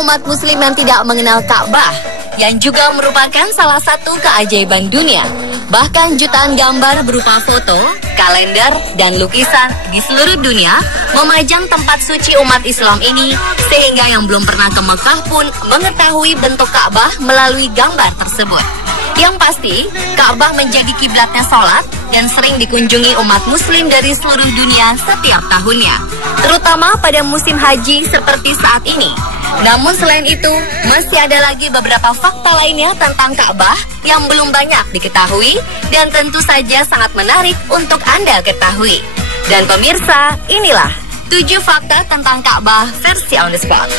umat muslim yang tidak mengenal Ka'bah, yang juga merupakan salah satu keajaiban dunia. Bahkan jutaan gambar berupa foto, kalender, dan lukisan di seluruh dunia memajang tempat suci umat Islam ini, sehingga yang belum pernah ke Mekah pun mengetahui bentuk Ka'bah melalui gambar tersebut. Yang pasti, Ka'bah menjadi kiblatnya sholat dan sering dikunjungi umat muslim dari seluruh dunia setiap tahunnya, terutama pada musim haji seperti saat ini. Namun selain itu, masih ada lagi beberapa fakta lainnya tentang Ka'bah yang belum banyak diketahui dan tentu saja sangat menarik untuk Anda ketahui. Dan pemirsa, inilah 7 fakta tentang Ka'bah versi on the spot.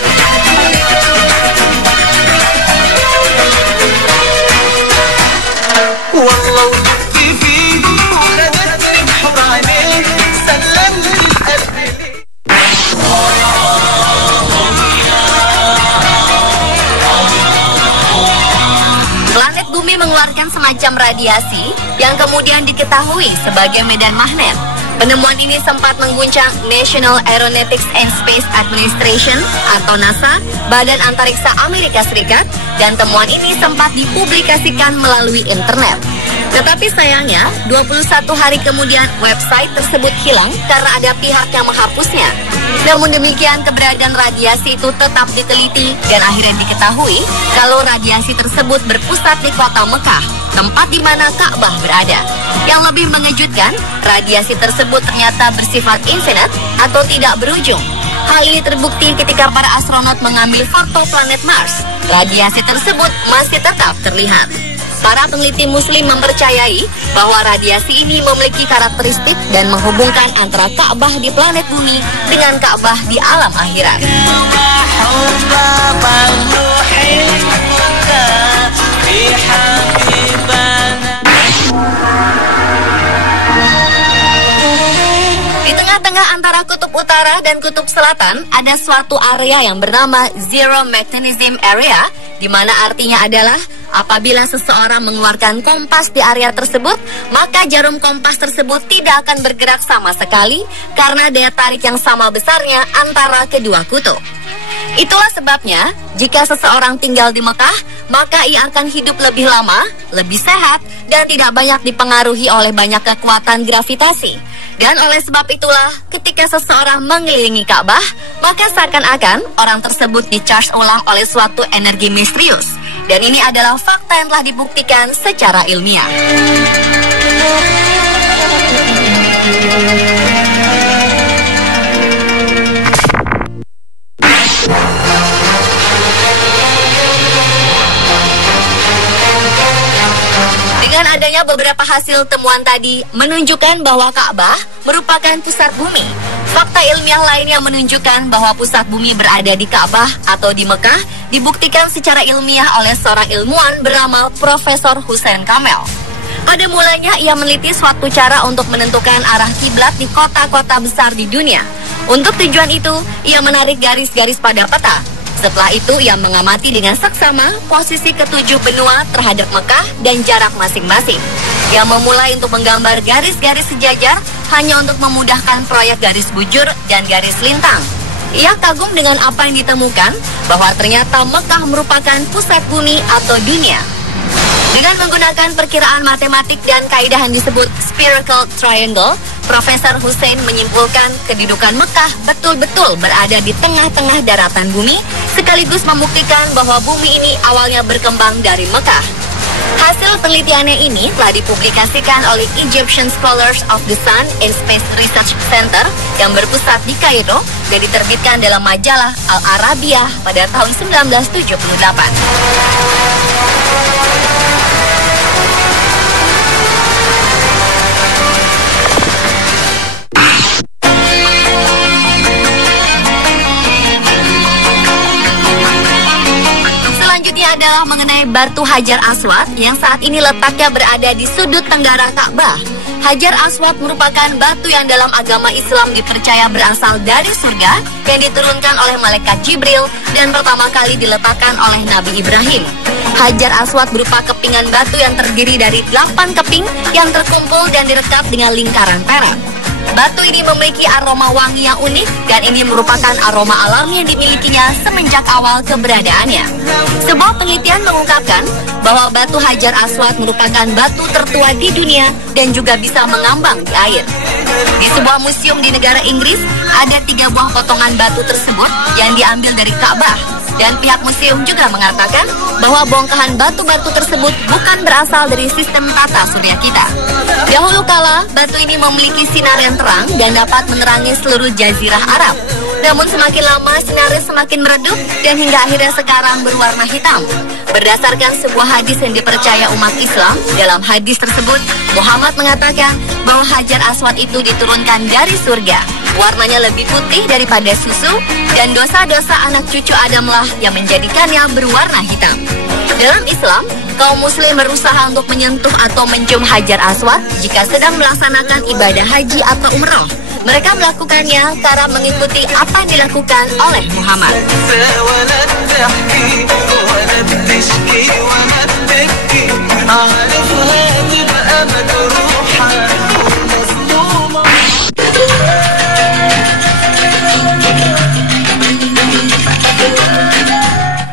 Planet bumi mengeluarkan semacam radiasi yang kemudian diketahui sebagai medan magnet. Penemuan ini sempat mengguncang National Aeronautics and Space Administration atau NASA, Badan Antariksa Amerika Serikat, dan temuan ini sempat dipublikasikan melalui internet. Tetapi sayangnya, 21 hari kemudian website tersebut hilang karena ada pihak yang menghapusnya. Namun demikian, keberadaan radiasi itu tetap diteliti dan akhirnya diketahui kalau radiasi tersebut berpusat di kota Mekah, tempat di mana Ka'bah berada. Yang lebih mengejutkan, radiasi tersebut ternyata bersifat infinite atau tidak berujung. Hal ini terbukti ketika para astronot mengambil foto planet Mars. Radiasi tersebut masih tetap terlihat. Para peneliti muslim mempercayai bahwa radiasi ini memiliki karakteristik dan menghubungkan antara Ka'bah di planet bumi dengan Ka'bah di alam akhirat. Di tengah-tengah antara kutub utara dan kutub selatan ada suatu area yang bernama Zero Magnetism Area, di mana artinya adalah apabila seseorang mengeluarkan kompas di area tersebut, maka jarum kompas tersebut tidak akan bergerak sama sekali karena daya tarik yang sama besarnya antara kedua kutub. Itulah sebabnya, jika seseorang tinggal di Mekah, maka ia akan hidup lebih lama, lebih sehat, dan tidak banyak dipengaruhi oleh banyak kekuatan gravitasi. Dan oleh sebab itulah, ketika seseorang mengelilingi Ka'bah, maka seakan-akan orang tersebut di-charge ulang oleh suatu energi misterius. Dan ini adalah fakta yang telah dibuktikan secara ilmiah. Dengan adanya beberapa hasil temuan tadi menunjukkan bahwa Ka'bah merupakan pusat bumi. Fakta ilmiah lain yang menunjukkan bahwa pusat bumi berada di Ka'bah atau di Mekah dibuktikan secara ilmiah oleh seorang ilmuwan bernama Profesor Hussein Kamel. Pada mulanya ia meneliti suatu cara untuk menentukan arah kiblat di kota-kota besar di dunia. Untuk tujuan itu, ia menarik garis-garis pada peta. Setelah itu, ia mengamati dengan seksama posisi ketujuh benua terhadap Mekah dan jarak masing-masing. Ia memulai untuk menggambar garis-garis sejajar hanya untuk memudahkan proyek garis bujur dan garis lintang. Ia kagum dengan apa yang ditemukan, bahwa ternyata Mekah merupakan pusat bumi atau dunia. Dengan menggunakan perkiraan matematik dan kaidah yang disebut spherical triangle, Profesor Hussein menyimpulkan kedudukan Mekah betul-betul berada di tengah-tengah daratan bumi, sekaligus membuktikan bahwa bumi ini awalnya berkembang dari Mekah. Hasil penelitiannya ini telah dipublikasikan oleh Egyptian Scholars of the Sun and Space Research Center yang berpusat di Kairo dan diterbitkan dalam majalah Al-Arabiyah pada tahun 1978. Adalah mengenai batu Hajar Aswad yang saat ini letaknya berada di sudut tenggara Ka'bah. Hajar Aswad merupakan batu yang dalam agama Islam dipercaya berasal dari surga yang diturunkan oleh malaikat Jibril dan pertama kali diletakkan oleh Nabi Ibrahim. Hajar Aswad berupa kepingan batu yang terdiri dari 8 keping yang terkumpul dan direkat dengan lingkaran perak. Batu ini memiliki aroma wangi yang unik dan ini merupakan aroma alami yang dimilikinya semenjak awal keberadaannya. Sebuah penelitian mengungkapkan bahwa batu Hajar Aswad merupakan batu tertua di dunia dan juga bisa mengambang di air. Di sebuah museum di negara Inggris, ada 3 buah potongan batu tersebut yang diambil dari Ka'bah. Dan pihak museum juga mengatakan bahwa bongkahan batu-batu tersebut bukan berasal dari sistem tata surya kita. Dahulu kala, batu ini memiliki sinar yang terang dan dapat menerangi seluruh jazirah Arab. Namun semakin lama sinarnya semakin meredup dan hingga akhirnya sekarang berwarna hitam. Berdasarkan sebuah hadis yang dipercaya umat Islam, dalam hadis tersebut Muhammad mengatakan bahwa Hajar Aswad itu diturunkan dari surga. Warnanya lebih putih daripada susu dan dosa-dosa anak cucu Adamlah yang menjadikannya berwarna hitam. Dalam Islam, kaum muslim berusaha untuk menyentuh atau mencium Hajar Aswad jika sedang melaksanakan ibadah haji atau umroh. Mereka melakukannya karena mengikuti apa yang dilakukan oleh Muhammad.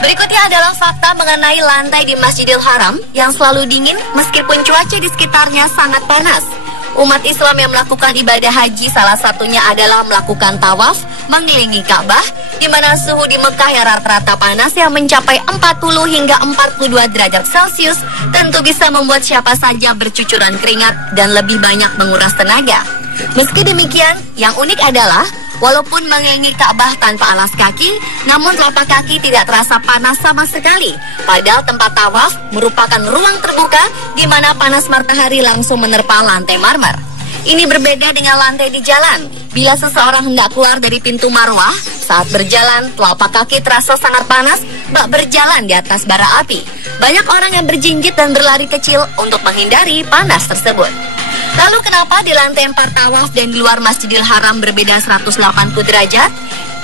Berikutnya adalah fakta mengenai lantai di Masjidil Haram yang selalu dingin meskipun cuaca di sekitarnya sangat panas. Umat Islam yang melakukan ibadah haji salah satunya adalah melakukan tawaf mengelilingi Ka'bah, di mana suhu di Mekah yang rata-rata panas yang mencapai 40 hingga 42 derajat Celcius tentu bisa membuat siapa saja bercucuran keringat dan lebih banyak menguras tenaga. Meski demikian, yang unik adalah walaupun mengelilingi Ka'bah tanpa alas kaki, namun telapak kaki tidak terasa panas sama sekali. Padahal tempat tawaf merupakan ruang terbuka di mana panas matahari langsung menerpa lantai marmer. Ini berbeda dengan lantai di jalan. Bila seseorang hendak keluar dari pintu Marwah, saat berjalan, telapak kaki terasa sangat panas bak berjalan di atas bara api. Banyak orang yang berjinjit dan berlari kecil untuk menghindari panas tersebut. Lalu kenapa di lantai 4 tawaf dan di luar Masjidil Haram berbeda 180 derajat?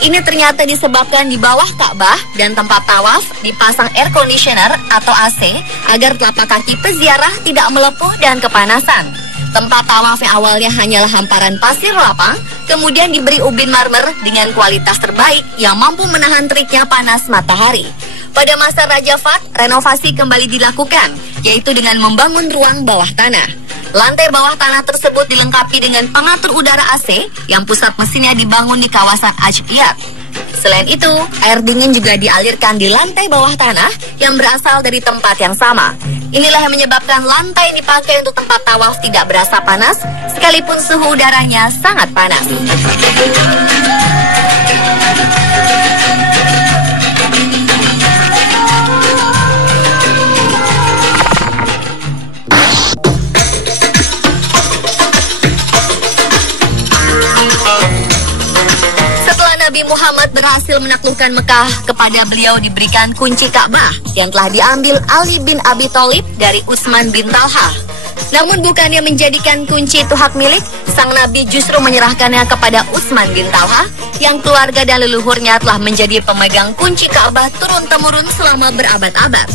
Ini ternyata disebabkan di bawah Ka'bah dan tempat tawaf dipasang air conditioner atau AC agar telapak kaki peziarah tidak melepuh dan kepanasan. Tempat tawaf yang awalnya hanyalah hamparan pasir lapang, kemudian diberi ubin marmer dengan kualitas terbaik yang mampu menahan teriknya panas matahari. Pada masa Raja Fat, renovasi kembali dilakukan, yaitu dengan membangun ruang bawah tanah. Lantai bawah tanah tersebut dilengkapi dengan pengatur udara AC yang pusat mesinnya dibangun di kawasan Ajfiyat. Selain itu, air dingin juga dialirkan di lantai bawah tanah yang berasal dari tempat yang sama. Inilah yang menyebabkan lantai yang dipakai untuk tempat tawaf tidak berasa panas, sekalipun suhu udaranya sangat panas. Nabi Muhammad berhasil menaklukkan Mekah, kepada beliau diberikan kunci Ka'bah yang telah diambil Ali bin Abi Thalib dari Utsman bin Talha. Namun bukannya menjadikan kunci itu hak milik, sang Nabi justru menyerahkannya kepada Utsman bin Talha yang keluarga dan leluhurnya telah menjadi pemegang kunci Ka'bah turun-temurun selama berabad-abad.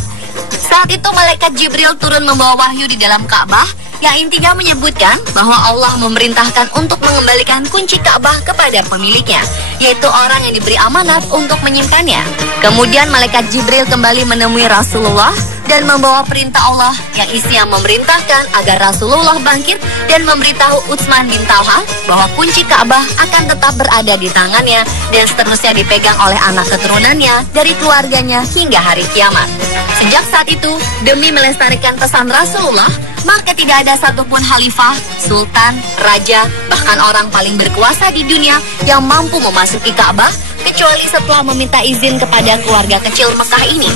Saat itu malaikat Jibril turun membawa wahyu di dalam Ka'bah yang intinya menyebutkan bahwa Allah memerintahkan untuk mengembalikan kunci Ka'bah kepada pemiliknya, yaitu orang yang diberi amanat untuk menyimpannya. Kemudian malaikat Jibril kembali menemui Rasulullah dan membawa perintah Allah yang isinya memerintahkan agar Rasulullah bangkit dan memberitahu Utsman bin Talha bahwa kunci Ka'bah akan tetap berada di tangannya dan seterusnya dipegang oleh anak keturunannya dari keluarganya hingga hari kiamat. Sejak saat itu, demi melestarikan pesan Rasulullah, maka tidak ada satupun khalifah, sultan, raja, bahkan orang paling berkuasa di dunia yang mampu memasuki Ka'bah kecuali setelah meminta izin kepada keluarga kecil Mekah ini.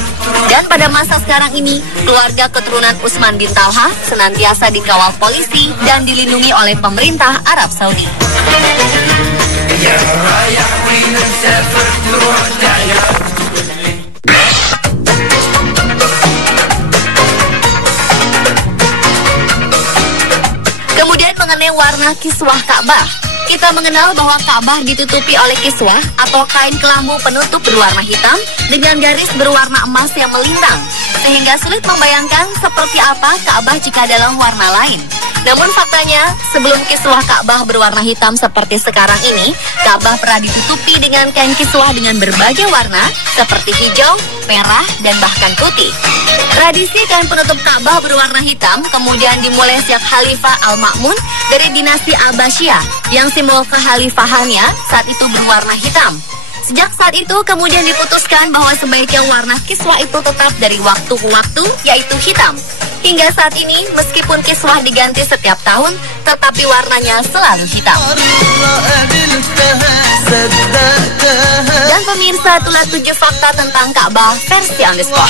Dan pada masa sekarang ini, keluarga keturunan Utsman bin Talha senantiasa dikawal polisi dan dilindungi oleh pemerintah Arab Saudi. Kemudian mengenai warna kiswah Ka'bah, kita mengenal bahwa Ka'bah ditutupi oleh kiswah atau kain kelambu penutup berwarna hitam dengan garis berwarna emas yang melintang, sehingga sulit membayangkan seperti apa Ka'bah jika dalam warna lain. Namun faktanya, sebelum kiswah Ka'bah berwarna hitam seperti sekarang ini, Ka'bah pernah ditutupi dengan kain kiswah dengan berbagai warna, seperti hijau, merah, dan bahkan putih. Tradisi kain penutup Ka'bah berwarna hitam kemudian dimulai sejak Khalifah Al-Ma'mun dari dinasti Abbasiyah, yang simbol kekhalifahannya saat itu berwarna hitam. Sejak saat itu kemudian diputuskan bahwa sebaiknya warna kiswah itu tetap dari waktu ke waktu, yaitu hitam. Hingga saat ini, meskipun kiswah diganti setiap tahun, tetapi warnanya selalu hitam. Dan pemirsa, itulah 7 fakta tentang Ka'bah versi on the spot.